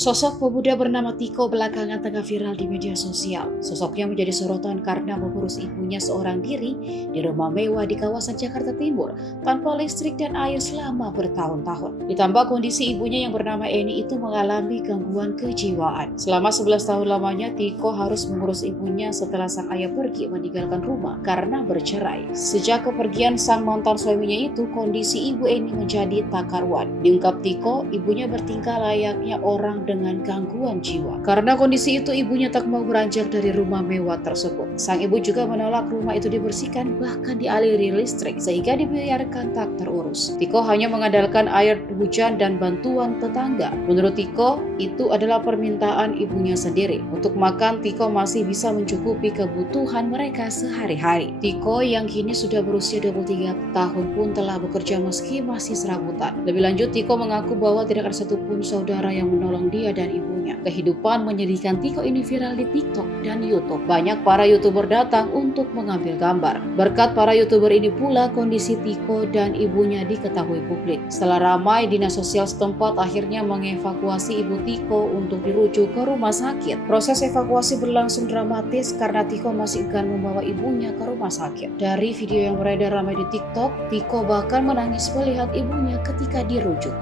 Sosok pemuda bernama Tiko belakangan tengah viral di media sosial. Sosoknya menjadi sorotan karena mengurus ibunya seorang diri di rumah mewah di kawasan Jakarta Timur tanpa listrik dan air selama bertahun-tahun. Ditambah kondisi ibunya yang bernama Eni itu mengalami gangguan kejiwaan. Selama 11 tahun lamanya, Tiko harus mengurus ibunya setelah sang ayah pergi meninggalkan rumah karena bercerai. Sejak kepergian sang mantan suaminya itu, kondisi ibu Eni menjadi tak karuan. Diungkap Tiko, ibunya bertingkah layaknya orang dengan gangguan jiwa. Karena kondisi itu, ibunya tak mau beranjak dari rumah mewah tersebut. Sang ibu juga menolak rumah itu dibersihkan, bahkan dialiri listrik, sehingga dibiarkan tak terurus. Tiko hanya mengandalkan air hujan dan bantuan tetangga. Menurut Tiko, itu adalah permintaan ibunya sendiri. Untuk makan, Tiko masih bisa mencukupi kebutuhan mereka sehari-hari. Tiko yang kini sudah berusia 23 tahun pun telah bekerja meski masih serabutan. Lebih lanjut, Tiko mengaku bahwa tidak ada satupun saudara yang menolong dia dan ibunya. Kehidupan menyedihkan Tiko ini viral di TikTok dan YouTube. Banyak para YouTuber datang untuk mengambil gambar. Berkat para YouTuber ini pula, kondisi Tiko dan ibunya diketahui publik. Setelah ramai, dinas sosial setempat akhirnya mengevakuasi ibu Tiko untuk dirujuk ke rumah sakit. Proses evakuasi berlangsung dramatis karena Tiko masih enggan membawa ibunya ke rumah sakit. Dari video yang beredar ramai di TikTok, Tiko bahkan menangis melihat ibunya ketika dirujuk.